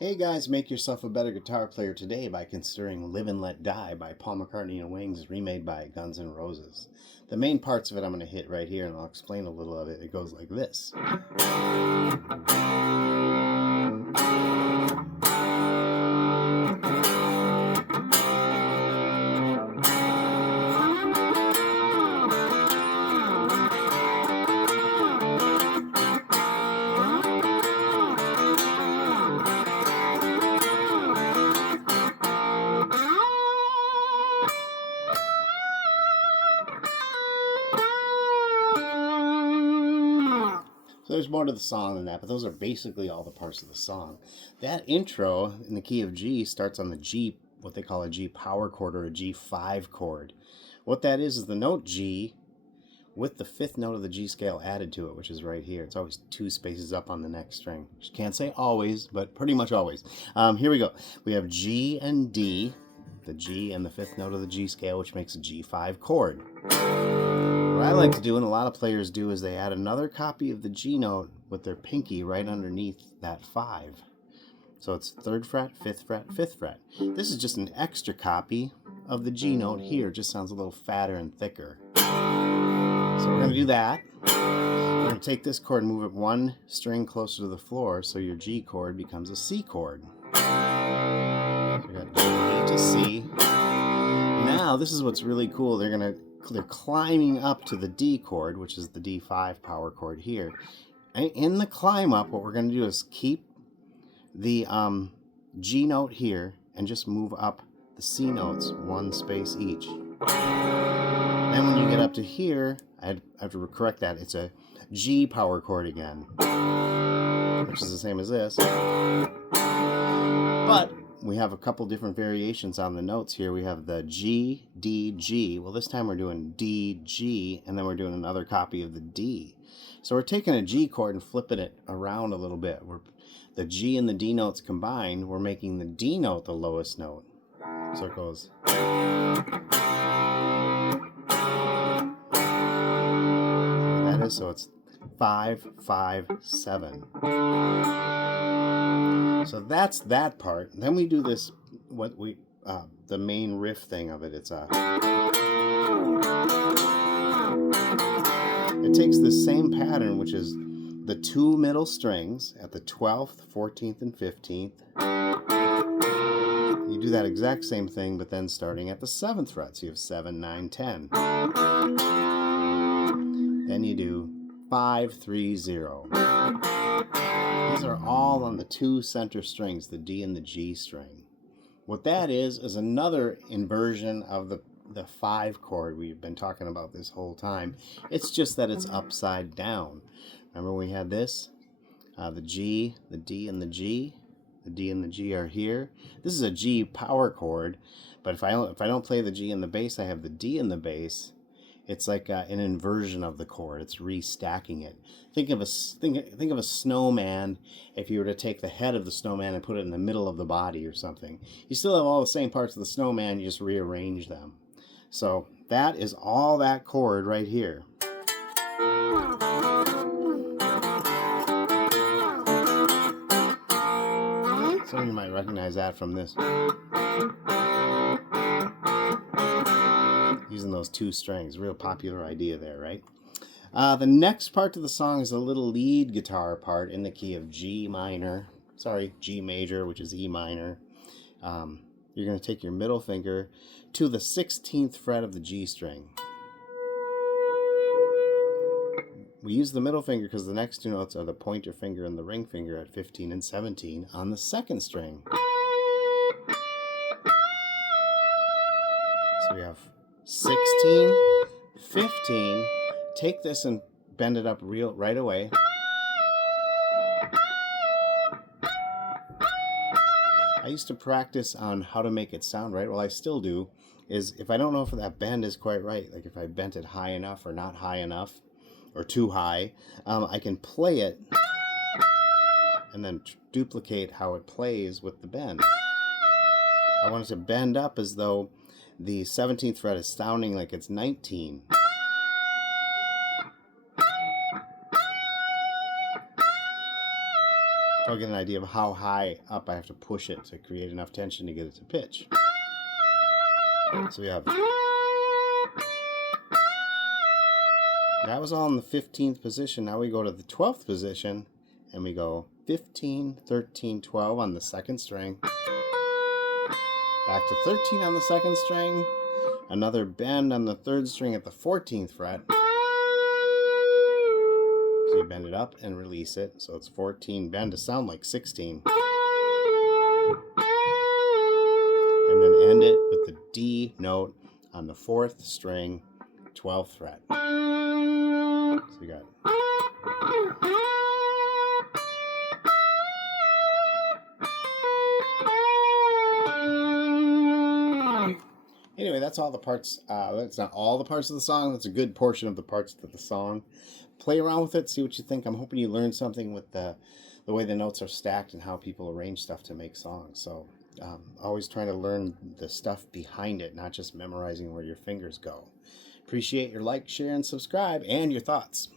Hey guys, make yourself a better guitar player today by considering Live and Let Die by Paul McCartney and Wings, remade by Guns N' Roses. The main parts of it I'm going to hit right here, and I'll explain a little of it. It goes like this. So there's more to the song than that, but those are basically all the parts of the song. That intro in the key of G starts on the G, what they call a G power chord or a G5 chord. What that is the note G with the fifth note of the G scale added to it, which is right here. It's always two spaces up on the next string. Can't say always, but pretty much always. Here we go. We have G and D, the G and the fifth note of the G scale, which makes a G5 chord. What I like to do, and a lot of players do, is they add another copy of the G note with their pinky right underneath that 5. So it's 3rd fret, 5th fret, 5th fret. This is just an extra copy of the G note here. It just sounds a little fatter and thicker. So we're going to do that. We're going to take this chord and move it one string closer to the floor so your G chord becomes a C chord. So we got G to C. Now this is what's really cool. They're climbing up to the D chord, which is the D5 power chord here. And in the climb up, what we're going to do is keep the G note here and just move up the C notes one space each. Then when you get up to here, I have to correct that. It's a G power chord again, which is the same as this. But we have a couple different variations on the notes here. We have the G, D, G. Well, this time we're doing D, G, and then we're doing another copy of the D. So we're taking a G chord and flipping it around a little bit. The G and the D notes combined, we're making the D note the lowest note. So it goes. That is, so it's 5, 5, 7. So that's that part. Then we do this, the main riff thing of it. It takes the same pattern, which is the 2 middle strings at the 12th, 14th, and 15th. You do that exact same thing, but then starting at the 7th fret. So you have 7, 9, 10. Then you do 5, 3, 0. These are all on the 2 center strings, the D and the G string. What that is another inversion of the 5 chord we've been talking about this whole time. It's just that it's upside down. Remember we had this? The G, the D, and the G. The D and the G are here. This is a G power chord, but if I don't play the G in the bass, I have the D in the bass. It's like an inversion of the chord. It's restacking it. Think of a snowman. If you were to take the head of the snowman and put it in the middle of the body or something, you still have all the same parts of the snowman. You just rearrange them. So that is all that chord right here. Some of you might recognize that from this. Using those 2 strings. Real popular idea there, right? The next part of the song is a little lead guitar part in the key of G major, which is E minor. You're going to take your middle finger to the 16th fret of the G string. We use the middle finger because the next 2 notes are the pointer finger and the ring finger at 15 and 17 on the 2nd string. So we have 16, 15. Take this and bend it up right away. I used to practice on how to make it sound right. Well, I still do. Is if I don't know if that bend is quite right, like if I bent it high enough or not high enough, or too high, I can play it and then duplicate how it plays with the bend. I want it to bend up as though the 17th fret is sounding like it's 19. So I'll get an idea of how high up I have to push it to create enough tension to get it to pitch. So we have... That was all in the 15th position. Now we go to the 12th position, and we go 15, 13, 12 on the second string. Back to 13 on the second string. Another bend on the third string at the 14th fret. So you bend it up and release it. So it's 14 bend to sound like 16. And then end it with the D note on the 4th string, 12th fret. So you got... Anyway, that's all the parts. That's not all the parts of the song. That's a good portion of the parts of the song. Play around with it, see what you think. I'm hoping you learned something with the way the notes are stacked and how people arrange stuff to make songs. So always trying to learn the stuff behind it, not just memorizing where your fingers go. Appreciate your like, share, and subscribe, and your thoughts.